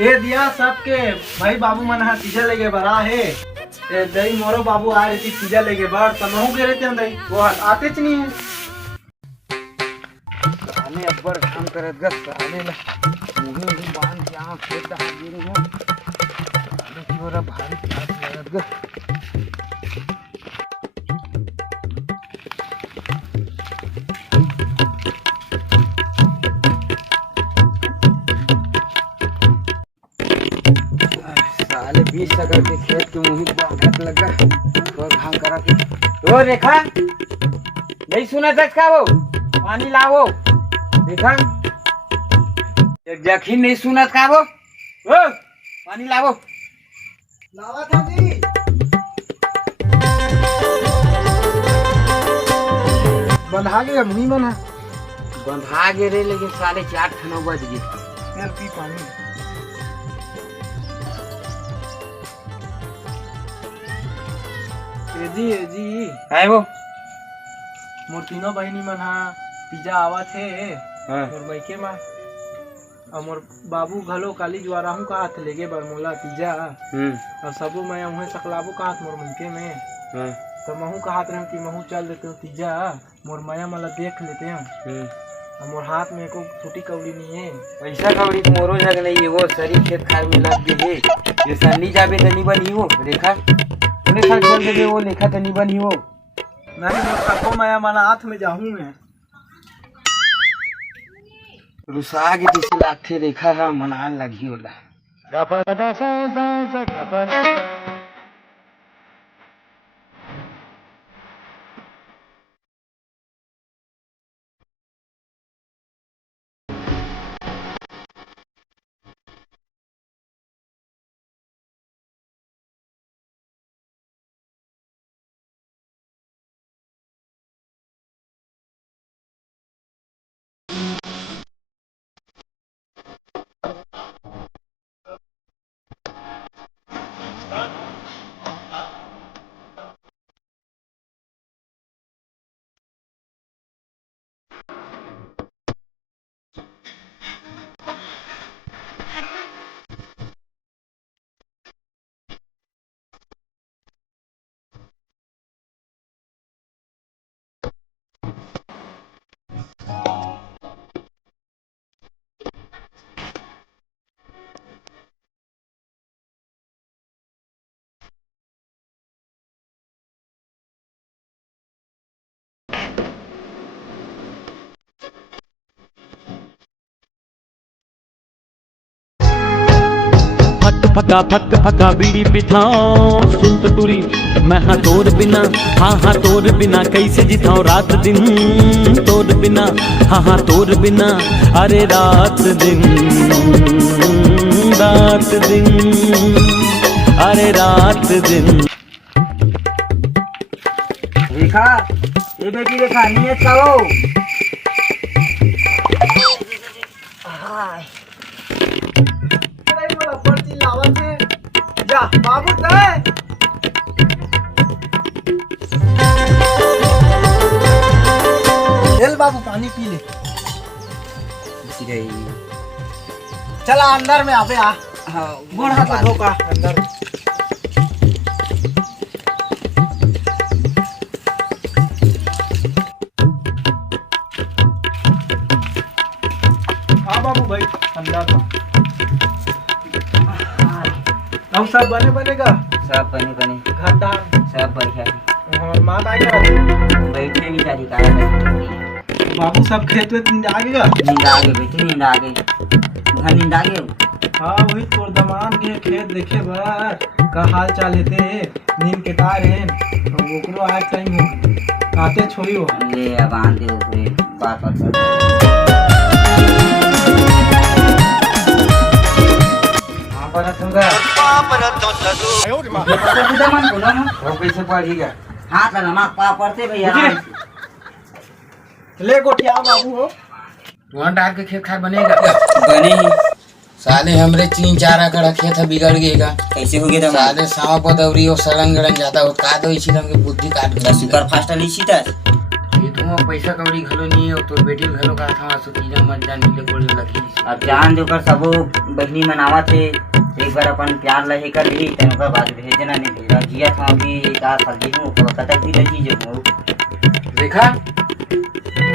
ये दिया सबके भाई बाबू मन हा तीजा लेके बड़ा है। ते दई मोरो बाबू आ रही थी तीजा लेके बढ़ तमहू के रहते हैं दई वो आते च नहीं है। आने अब्बर काम करत गस आने ला मुझे बांध के आंख फेंक हाजिर हूं आने की ओरा भारी प्यास लगत गस। साले 20 सकल के खेत के मुही बांधत लगा तो घाम करा के ओ रेखा नहीं सुना सच का वो पानी लाओ रेखा एक जखीन नहीं सुनत का वो ओ पानी लाओ लावा था जी बंधा के मुही मन है बंधा गे रे लेकिन साले 4 खनो बज गए यार पी पानी ए जी है वो मोर तीनों बहनी मन हा तीजा आवत है हां मोर बैके मा और मोर बाबू घलो काली ज्वारा हूं कहत लेगे बरमोला तीजा और सबो मैं उहे सकलाबो कहत मोर मुनके में तो महू कहत रहे कि महू चल देते हो तीजा मोर माया मला देख लेते हैं और मोर हाथ में एको छोटी कौड़ी नहीं है पैसा कौड़ी मोरो जग नहीं है वो सरी खेत खाए में लग गए है ये सन्नी जाबे तनी बनी हो रेखा तूने साथ चल दे वो लेखा तनी बनी हो नहीं मोर सबो माया मला हाथ में जाहूं मैं रुसा के तीस लाख थे रेखा का मनान लगी होला फक फका बीड़ी पिठाओ सुत तुरी मैं हाँ तोर बिना हाँ तोर बिना कैसे जिताऊं रात दिन तोर बिना हाँ तोर बिना अरे रात दिन अरे रात दिन रेखा ये बेटी रेखा नियत का हो जा बाबू दे चल बाबू पानी पी ले चला अंदर में आवे आ गोड़ हाथ धोका अंदर हाँ बाबू भाई अंदर हम सब बनेगा सब बने घर दार सब बढ़िया और माँ आई ना बैठे भी जारी का बाबू सब खेत में नींद आ गया नींद आ गई बेटी नींद आ गई घर नींद आ गई हाँ वही तोर दमान के खेत देखे बार का हाल चाल लेते नींद के तार हैं और ओकरो आज टाइम हो आते छोड़ियो ले अब आंदे ऊपरे बात कर कैसे पढ़ेगा हाथ लगा पा पढ़ते भैया ले गोटिया बाबू हो वहाँ डाल के खेत खाए बनेगा बने ही साले हमरे 3-4 एकड़ खेत है बिगड़ गएगा कैसे हो गया साले सांव पदौरी और सड़न गड़न जाता हो का दो इसी हमके बुद्धि काट के सुपर फास्ट ली सीता खेत में हुआ पैसा कौड़ी घलो नहीं है तो बेटी घलो का था सुतीजा मत जान नीले कोड़ी लगी अब जान देकर सबो बहनी मनावा थे एक बार अपन प्यार लहे कर ली तनका बाद भेजना नहीं भेजा जिया था अभी का सब्जी हूं कतक दी लगी जो देखा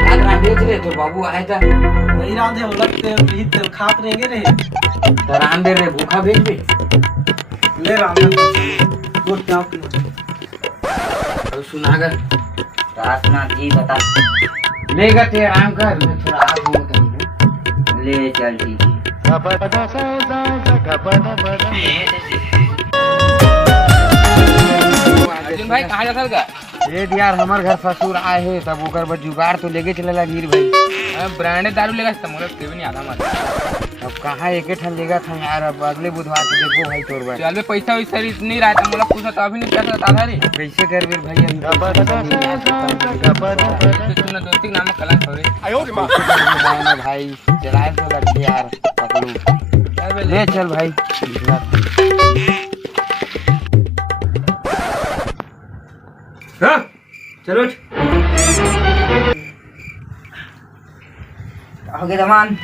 आज ना बेच रहे तो बाबू आए था नहीं रांधे हम लगते हैं भी तेल खात रहेंगे रे तो राम दे रहे भूखा भेज भी ले रांधे तो क्या तो सुनागर रासना जी बता लेगा ते आराम कर मैं थोड़ा आग हूं तो ले चल ठीक अर्जुन भाई कहां जाता का ये यार हमार घर ससुर आए है तब ओकर पर जुगाड़ तो लेके चलेला वीर भाई ब्रांडेड दारू लेगा तमोला के भी नहीं आधा मार अब कहां एके ठन लेगा था यार अब अगले बुधवार को देखो भाई तोर भाई चल बे पैसा वैसा नहीं रहा तमोला पूछा तो अभी नहीं क्या करता था रे कैसे कर वीर भाई तूने दोस्ती नाम कलंक हो रे भाई चलाए तो लगते यार पकड़ू ले चल भाई हां चलो हो गए दमान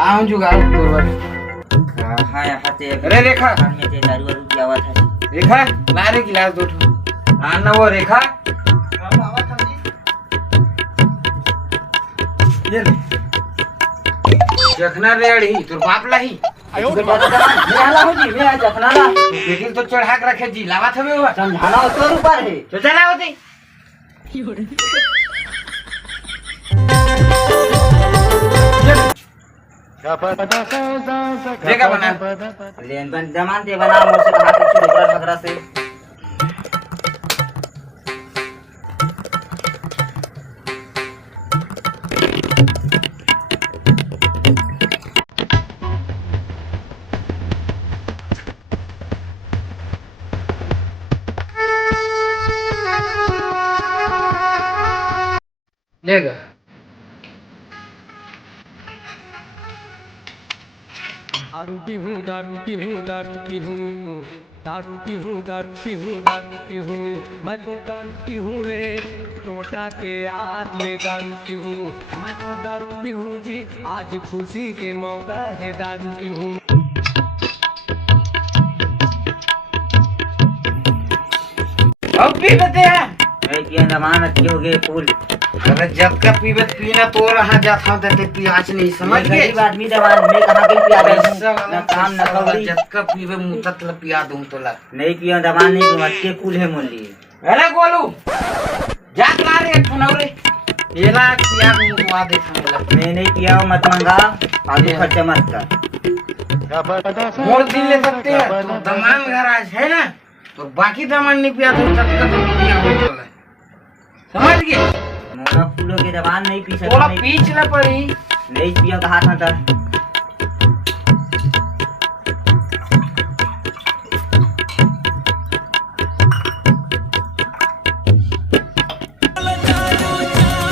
आऊं जुगाड़ तोर भाई कहां यहाँ ते अरे रेखा खाने ते दारू वारू की आवाज है रेखा ला रे गिलास दो हां ना वो रेखा ये ले जखना रेड़ी तोर बाप लाही बेटा दमान मैं हला हो जी मैं आज अपना ला बेटी तो चढ़ा के रखे जी लावा थमे हुआ समझाना तो ऊपर है तो चला होती देखा बना लेन बन दमान ते बना मुझसे कहा कुछ ऊपर खतरा से लेगा दारू पीहूं दारू पीहूं दारू पीहूं दारू पीहूं दारू पीहूं दारू पीहूं मैं तो दारू पीहूं रे टोटा के हाथ में दारू पीहूं मैं तो दारू पीहूं जी आज खुशी के मौका है दारू पीहूं अब भी बते हैं ए किया दमान अच्छी हो गए फूल अरे जब का पीबे पीना तो रहा जाता हूं ते पियाच नहीं समझ गए गरीब आदमी दमान मैं कहां के पिया दे ना काम ना कौड़ी जब का पीबे मुतत ल पिया दूं तो ला नहीं पिया दमान नहीं मटके कूल है मोल लिए अरे गोलू जा ला रे फनौरे येला पिया दूं तो आ दे थमला मैं नहीं पिया हूं मत मंगा आलू खर्चा मत कर मोर दिन ले सकते हैं तो दमान घर आज है ना तो बाकी दमान नहीं पिया तो तब तक पिया हो तो ला समझ गए मोरा फूलों के दबान नहीं पी सकता थोड़ा पीछ ना पड़ी नहीं पिया कहा था तर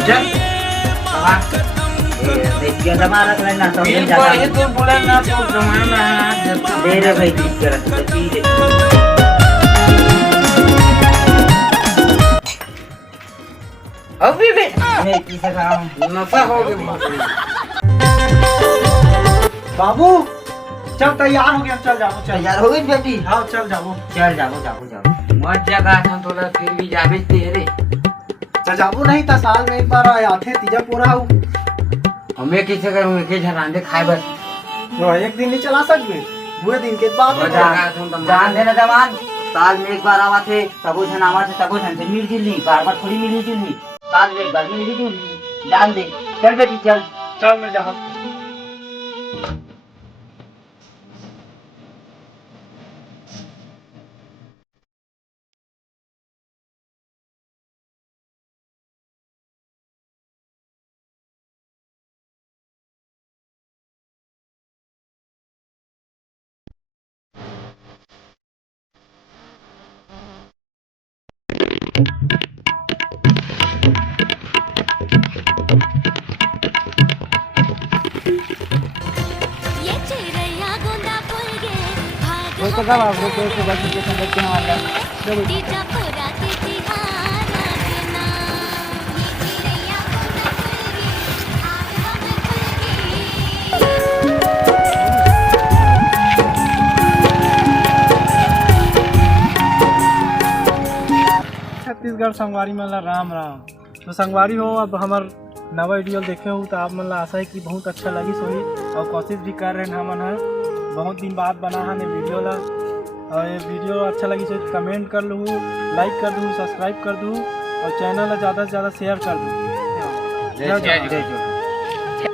जब देखिए दबा रख लेना समझ बिल जाता पर ये तो बोला ना तो जमाना जब दे रे भाई ठीक कर तो पी ले अभी भी नहीं पी सका हूं नशा हो गया बाबू चल तैयार हो गया चल जाओ चल तैयार हो गई बेटी हाँ चल जाओ चल जाओ जाओ जाओ मत जगह था तो ला फिर भी जाबे तेरे चल जाओ नहीं तो साल में एक बार आया थे तीजा पूरा हूँ हमें कैसे करूं के झरांदे खाए बस तो एक दिन नहीं चला सकते बुरे दिन के बाद हो जाएगा जान देना दमान साल में एक बार आवा थे सबो जन आवा थे सबो जन से मिल जुली बार बार थोड़ी मिली जुली साल में एक बार मिली जुली जान दे चल बेटी चल चल मैं जा छत्तीसगढ़ संगवारी मन ला राम राम। तो संगवारी हो, अब हमार नवा वीडियो देखे हो तो आप मन ला आशा है कि बहुत अच्छा लगी सोही, और कोशिश भी कर रहे हैं हमन है, बहुत दिन बाद बना है वीडियो ला। और ये वीडियो अच्छा लगी तो कमेंट कर लूँ, लाइक कर दूँ, सब्सक्राइब कर दूँ, और चैनल ला ज़्यादा से ज़्यादा शेयर कर दूँ। जय जवान।